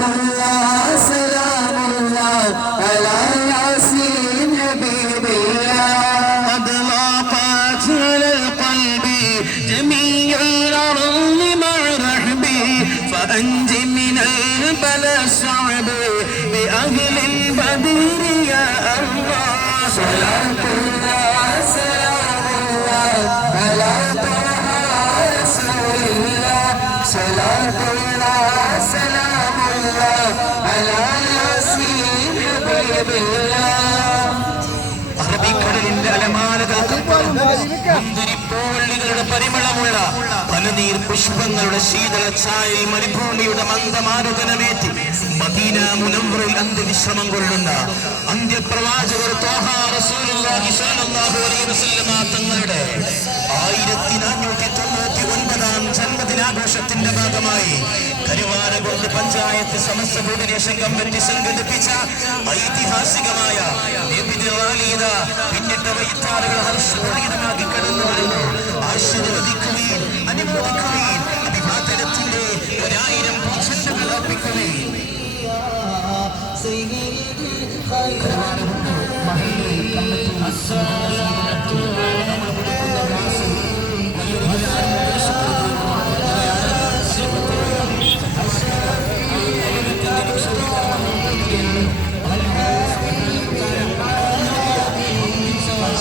الله سلام الله على ياسين حبيب الله قد ضاقت على القلب جميع الأرض مع فأنج من البلاء الصعب بأهل البدر يا الله صلاة Bình. തിരമാലകൾക്ക് മുന്തിരിപ്പൂവള്ളികളുടെ പരിമളമുള്ള പലനീർ പുഷ്പങ്ങളുടെ ശീതള ഛായയിൽ മണിഭൂമിയുടെ മന്ദമാരുതനമേറ്റി മദീന മുനവറിൽ അന്ത്യവിശ്രമം കൊള്ളുന്ന അന്ത്യപ്രവാചകർ തങ്ങളുടെ ആയിരത്തി നാനൂറ്റി തൊണ്ണൂറ്റി ഒൻപതാം ജന്മദിനാഘോഷത്തിന്റെ ഭാഗമായി കരുവാരകൊണ്ട് പഞ്ചായത്ത് സമസ്ത ഭൂമിനേഷൻ കമ്മിറ്റി സംഘടിപ്പിച്ച ഐതിഹാസികമായ റാലിയിത പിന്നിട്ട വൈത്താറുകൾ ഹർഷോളിതമാക്കി കടന്നു വരുന്നു. ആശീർവദിക്കുകയും അനുമോദിക്കുകയും അഭിവാദനത്തിന്റെ ഒരായിരം പൂച്ചെണ്ടുകൾ അർപ്പിക്കുകയും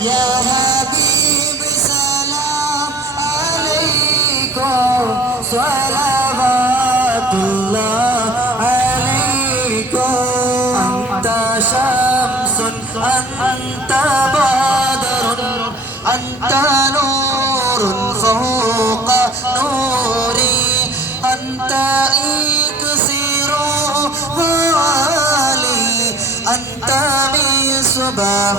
يا حبيب سلام عليكم. صلوات الله عليكم. أنت شمس أنت بدر أنت نور فوق نوري. أنت إكسير علي أنت مصباح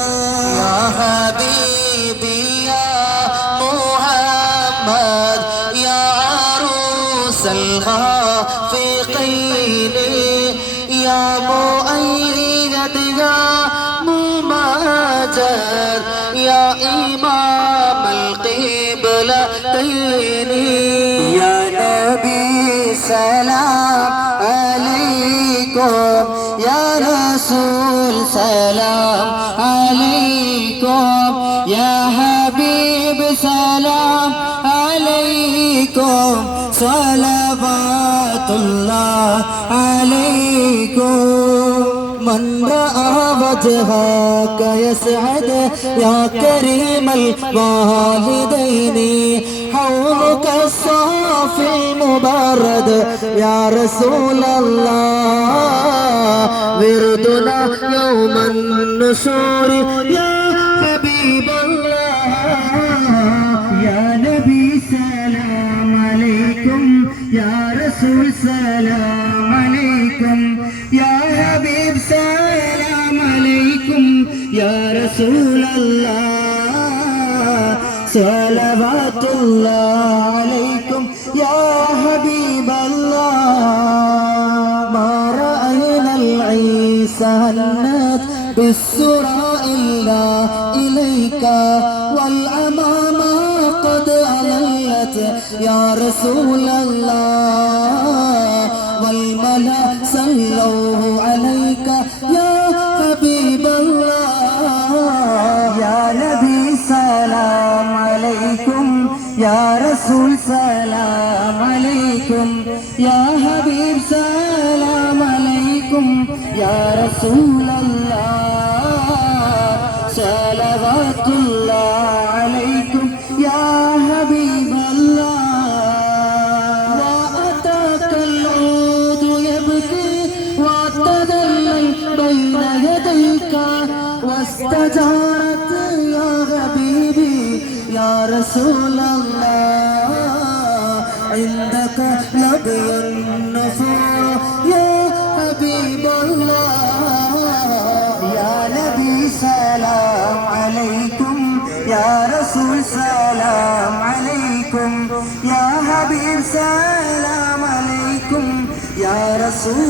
يا مؤيد يا مماجد يا إمام القبلتين. يا نبي سلام عليكم. يا رسول سلام عليكم. يا حبيب سلام صلوات الله عليكم من رأى وجهك يسعد يا كريم الوالدين حولك الصافي المبرد يا رسول الله وردنا يوم النشور يا حبيب الله رسول الله صلوات الله عليكم يا حبيب الله. ما رأينا العيسى هنت بالسرى إلا إليك والأمامة قد أللت يا رسول الله. والملأ صلوا يا رسول سلام عليكم يا حبيب سلام عليكم يا رسول الله صلوات الله عليكم يا حبيب الله وأتاك العود يبكي واعتدل بين يديك واستجارت رسول الله عندك لقي النفور يا حبيب الله يا نبي سلام عليكم يا رسول سلام عليكم يا حبيب سلام عليكم يا رسول